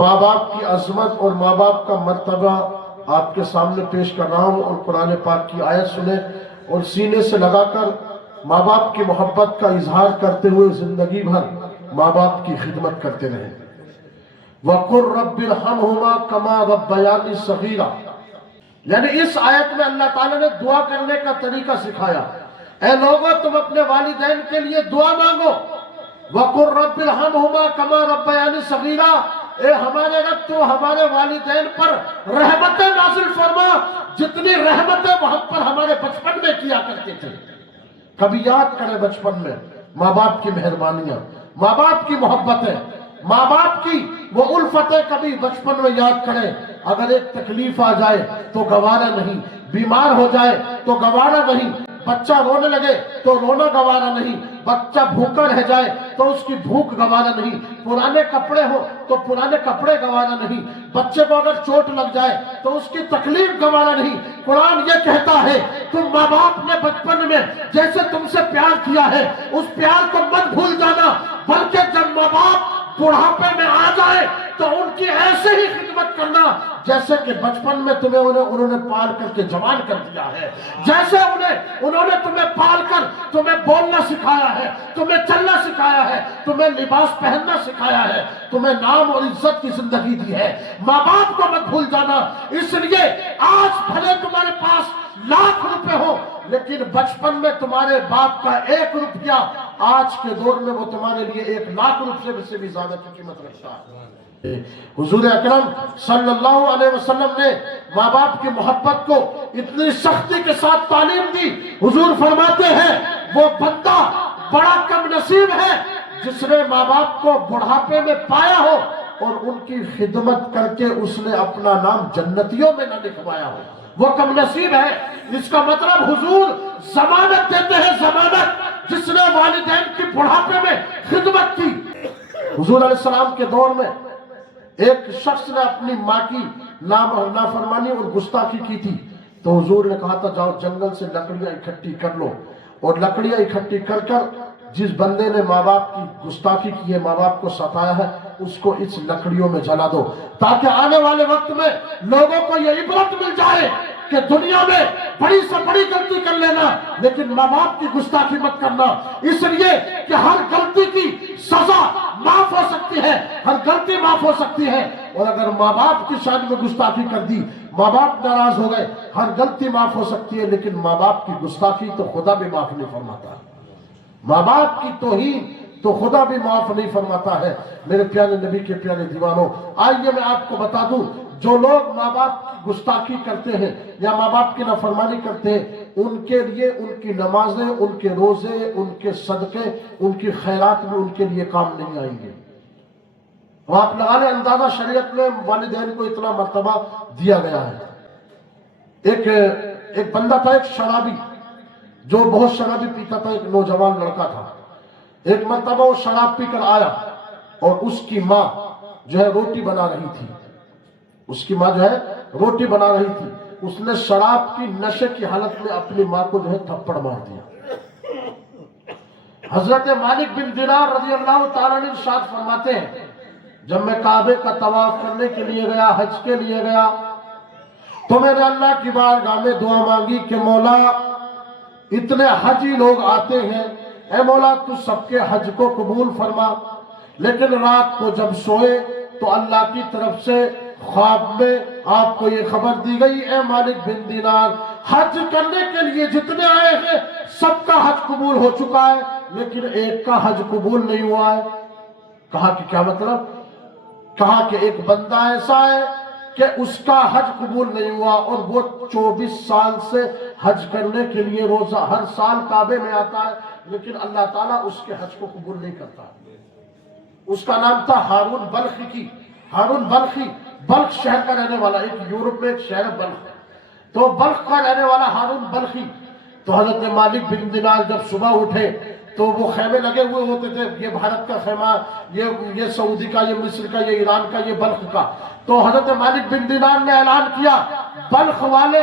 ماں باپ کی عظمت اور ماں باپ کا مرتبہ آپ کے سامنے پیش کر رہا ہوں، اور قرآن پاک کی آیت سنیں اور سینے سے لگا کر ماں باپ کی محبت کا اظہار کرتے ہوئے زندگی بھر ماں باپ کی خدمت کرتے رہیں۔ وَقُلْ رَبِّ ارْحَمْهُمَا كَمَا رَبَّيَانِي صَغِيرًا، یعنی اس آیت میں اللہ تعالیٰ نے دعا کرنے کا طریقہ سکھایا۔ اے لوگوں، تم اپنے والدین کے لیے دعا مانگو۔ وَقُلْ رَبِّ ارْحَمْهُمَا كَمَا رَبَّيَانِي صَغِيرًا، اے ہمارے رب تو ہمارے والدین پر رحمتیں نازل فرما جتنی رحمتیں وہ ہم پر ہمارے بچپن میں کیا کرتے تھے۔ کبھی یاد کریں بچپن میں ماں باپ کی مہربانیاں، ماں باپ کی محبتیں، ماں باپ کی وہ الفتیں کبھی بچپن میں یاد کریں۔ اگر ایک تکلیف آ جائے تو گوارا نہیں، بیمار ہو جائے تو گوارا نہیں، بچہ رونے لگے تو رونا گوارا نہیں، بچہ بھوکا رہ جائے تو اس کی بھوک گوارا نہیں، پرانے کپڑے ہو تو پرانے کپڑے گوارا نہیں، بچے کو اگر چوٹ لگ جائے تو اس کی تکلیف گوارا نہیں۔ قرآن یہ کہتا ہے تم ماں باپ نے بچپن میں جیسے تم سے پیار کیا ہے اس پیار کو مت بھول جانا، بلکہ جب ماں باپ بڑھاپے میں آ جائے تو ان کی ایسے ہی خدمت کرنا جیسے کہ بچپن میں تمہیں انہوں نے پال کر کے جوان کر دیا ہے، جیسے انہوں نے تمہیں پال کر تمہیں بولنا سکھایا ہے، تمہیں چلنا سکھایا ہے، تمہیں لباس پہننا سکھایا ہے، تمہیں نام اور عزت کی زندگی دی ہے۔ ماں باپ کو مت بھول جانا۔ اس لیے آج بھلے تمہارے پاس لاکھ روپے ہو لیکن بچپن میں تمہارے باپ کا 1 روپیہ آج کے دور میں وہ تمہارے لیے 1 لاکھ روپے سے بھی زیادہ کی قیمت رکھتا ہے۔ حضور اکرم صلی اللہ علیہ وسلم نے ماں باپ کی محبت کو اتنی سختی کے ساتھ تعلیم دی۔ حضور فرماتے ہیں وہ بندہ بڑا کم نصیب ہے جس نے ماں باپ کو بڑھاپے میں پایا ہو اور ان کی خدمت کر کے اس نے اپنا نام جنتیوں میں نہ لکھوایا ہو، وہ کم نصیب ہے۔ اس کا مطلب حضور ضمانت دیتے ہیں، ضمانت جس نے والدین کی بڑھاپے میں خدمت کی۔ حضور علیہ السلام کے دور میں ایک شخص نے اپنی ماں کی نافرمانی اور گستاخی کی تھی تو حضور نے کہا تھا جاؤ جنگل سے لکڑیاں اکٹھی کر لو، اور لکڑیاں اکٹھی کر کر جس بندے نے ماں باپ کی گستاخی کی ہے، ماں باپ کو ستایا ہے، اس کو اس لکڑیوں میں جلا دو، تاکہ آنے والے وقت میں لوگوں کو یہ عبرت مل جائے کہ دنیا میں بڑی سے بڑی غلطی کر لینا لیکن ماں باپ کی گستاخی مت کرنا، اس لیے کہ ہر غلطی کی سزا معاف ہو سکتی ہے، ہر غلطی معاف ہو سکتی ہے، اور اگر ماں باپ کی شان میں گستاخی کر دی، ماں باپ ناراض ہو گئے، ہر غلطی معاف ہو سکتی ہے لیکن ماں باپ کی گستاخی تو خدا بھی معاف نہیں فرماتا، ماں باپ کی توہین تو خدا بھی معاف نہیں فرماتا ہے۔ میرے پیارے نبی کے پیارے دیوانوں، آئیے میں آپ کو بتا دوں جو لوگ ماں باپ کی گستاخی کرتے ہیں یا ماں باپ کی نافرمانی کرتے ہیں ان کے لیے ان کی نمازیں، ان کے روزے، ان کے صدقے، ان کی خیرات میں ان کے لیے کام نہیں آئیں گے۔ وہ آپ لگا لیں اندازہ شریعت میں والدین کو اتنا مرتبہ دیا گیا ہے۔ ایک بندہ تھا، ایک شرابی جو بہت شرابی پیتا تھا، ایک نوجوان لڑکا تھا۔ ایک مرتبہ وہ شراب پی کر آیا اور اس کی ماں جو ہے روٹی بنا رہی تھی، اس کی ماں جو ہے روٹی بنا رہی تھی، اس نے شراب کی نشے کی حالت میں اپنی ماں کو جو ہے تھپڑ مار دیا۔ حضرت مالک بن دینار رضی اللہ تعالیٰ عنہ ارشاد فرماتے ہیں جب میں کعبے کا طواف کرنے کے لیے گیا، حج کے لیے گیا، تو میں نے اللہ کی بارگاہ میں دعا مانگی کہ مولا اتنے حجی لوگ آتے ہیں، اے مولا تو سب کے حج کو قبول فرما، لیکن رات کو جب سوئے تو اللہ کی طرف سے خواب میں آپ کو یہ خبر دی گئی اے مالک بن دینار حج کرنے کے لیے جتنے آئے ہیں سب کا حج قبول ہو چکا ہے لیکن ایک کا حج قبول نہیں ہوا ہے۔ کہا کہ کیا مطلب؟ کہا کہ ایک بندہ ایسا ہے کہ اس کا حج قبول نہیں ہوا اور وہ 24 سال سے حج کرنے کے لیے روزہ ہر سال کعبے میں آتا ہے لیکن اللہ تعالیٰ اس کے حج کو قبول نہیں کرتا۔ اس کا نام تھا ہارون بلخی۔ ہارون بلخی بلخ شہر کا رہنے والا، ایک یورپ میں ایک شہر ہے بلخ، تو بلخ کا رہنے والا ہارون بلخی۔ تو حضرت مالک بن دینار جب صبح اٹھے تو وہ خیمے لگے ہوئے ہوتے تھے، یہ بھارت کا خیمہ، یہ سعودی کا، یہ مصر کا، یہ ایران کا، یہ بلخ کا۔ تو حضرت مالک بن دینار نے اعلان کیا بلخ والے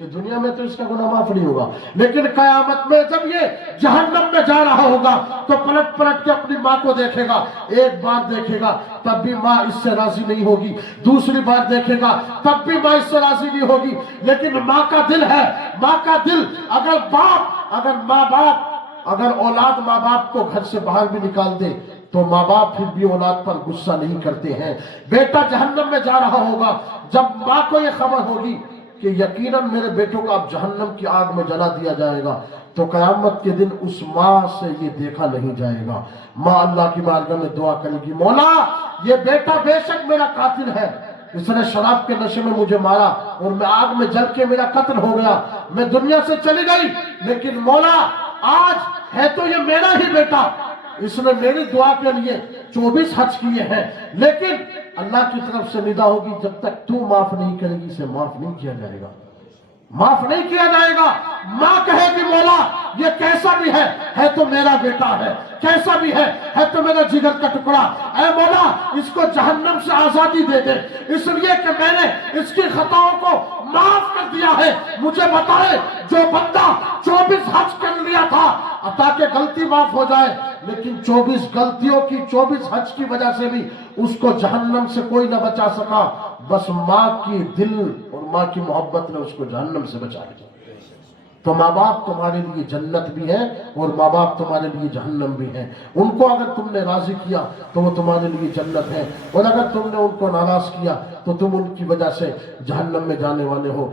کہ دنیا میں تو اس کا گناہ معاف نہیں ہوگا، لیکن قیامت میں جب یہ جہنم میں جا رہا ہوگا تو پلٹ پلٹ کے اپنی ماں کو دیکھے گا، ایک بار دیکھے گا تب بھی ماں اس سے راضی نہیں ہوگی، دوسری بار دیکھے گا تب بھی ماں اس سے راضی نہیں ہوگی، لیکن ماں کا دل ہے، ماں کا دل اگر اولاد ماں باپ کو گھر سے باہر بھی نکال دے تو ماں باپ پھر بھی اولاد پر غصہ نہیں کرتے ہیں۔ بیٹا جہنم میں جا رہا ہوگا، جب ماں کو یہ خبر ہوگی کہ یقیناً میرے بیٹوں کو اب جہنم کی آگ میں جلا دیا جائے گا، تو قیامت کے دن اس ماں سے یہ دیکھا نہیں جائے گا۔ ماں اللہ کی بارگاہ میں دعا کرے گی، مولا یہ بیٹا بے شک میرا قاتل ہے، اس نے شراب کے نشے میں مجھے مارا اور میں آگ میں جل کے میرا قتل ہو گیا، میں دنیا سے چلی گئی، لیکن مولا آج ہے تو یہ میرا ہی بیٹا، اس نے میری دعا کے لیے 24 حج کیے ہیں، لیکن اللہ کی طرف سے ندا ہوگی جب تک تو معاف نہیں کرے گی اسے معاف نہیں کیا جائے گا، معاف نہیں کیا جائے گا۔ ماں کہے گی مولا یہ کیسا بھی ہے تو میرا بیٹا ہے، کیسا بھی ہے تو میرا جگر کا ٹکڑا، اے مولا اس کو جہنم سے آزادی دے دے، اس لیے کہ میں نے اس کی خطاؤں کو معاف کر دیا ہے۔ مجھے بتائے جو بندہ 24 حج کر لیا تھا تاکہ غلطی معاف ہو جائے، لیکن 24 غلطیوں کی 24 حج کی وجہ سے بھی اس کو جہنم سے کوئی نہ بچا سکا، بس ماں کی دل اور ماں کی محبت نے اس کو جہنم سے بچا لیا۔ تو ماں باپ تمہارے لیے جنت بھی ہے اور ماں باپ تمہارے لیے جہنم بھی ہے، ان کو اگر تم نے راضی کیا تو وہ تمہارے لیے جنت ہے، اور اگر تم نے ان کو ناراض کیا تو تم ان کی وجہ سے جہنم میں جانے والے ہو۔